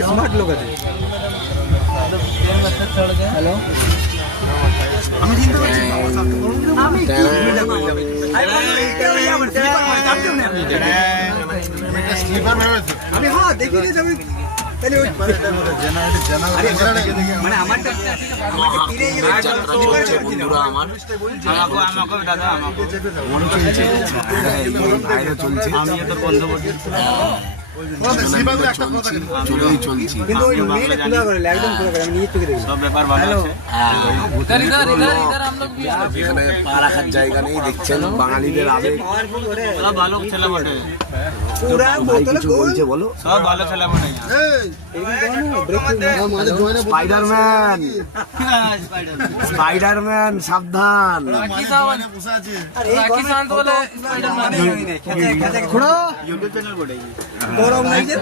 Smart लोग আছে। Hello আমি চিন্তা করছি আমি কি স্লিপার ভেবেছি আমি হ্যাঁ দেখিনি যাবে তাহলে ওই মানে আমারটা তীরে বন্ধুরা আমাকে দাদা আমাকে চলছে আমি তোর বন্ধু বলছি কিন্তু ওই মেয়েটা খোলা করে একদম খোলা করে আমি নিজে চোখে দেখি সব ব্যাপার ভালো আছে इधर हम लोग भी এখানে পা রাখার জায়গা নেই দেখছেন বাঙালিদের আবেগ ভালো ছেলে বটে পুরা বোতলে বলছে বলো সব ভালো ছেলে বটে স্পাইডারম্যান স্পাইডারম্যান সাবধান ইউটিউব চ্যানেল বটে গরম নাই যে